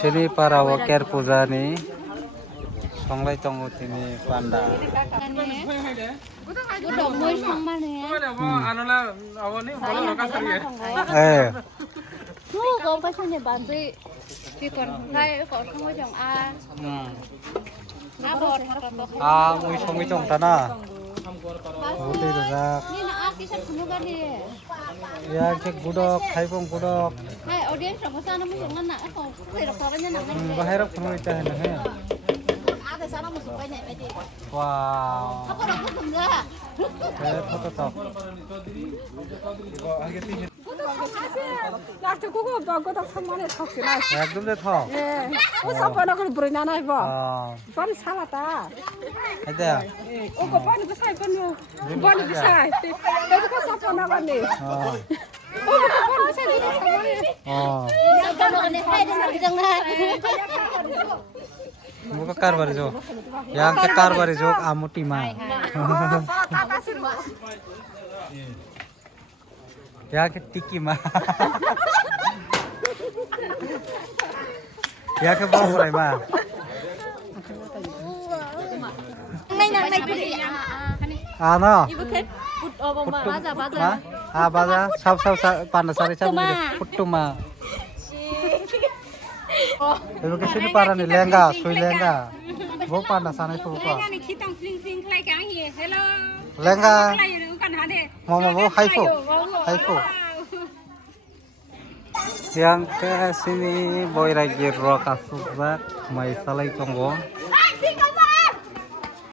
Sini para wakir puja ni songlai tongo tini panda. Mui songi tong tana. Uti rujak. Ya cek budok, haipong budok. Bahaya kuno itu hendak. Wow. Foto top. 나한테 그거 먹고도 3만원 턱시나. একদম দে থাও 오 사파나가 부르냐 나 이거. 빨리 사왔다. এটা 오고 빨리 그 사이 건요. 빨리 그 사이. 내가 그 사파나가네. 오고 빨리 그 사이 그 사이. 사파나가네 사이 되는 장난. muka karbar jo yang ke karbar jo amuti ma ya ke tiki ma ya ke borai ma ana baza sab panda sari sab putuma Ibu ke sini para nih lengga, sui lengga. Bo panda sana itu apa? Lengga. Mama bo haifu. Haifu. Yang ke sini boy lagi roka subak, mai salai tonggo.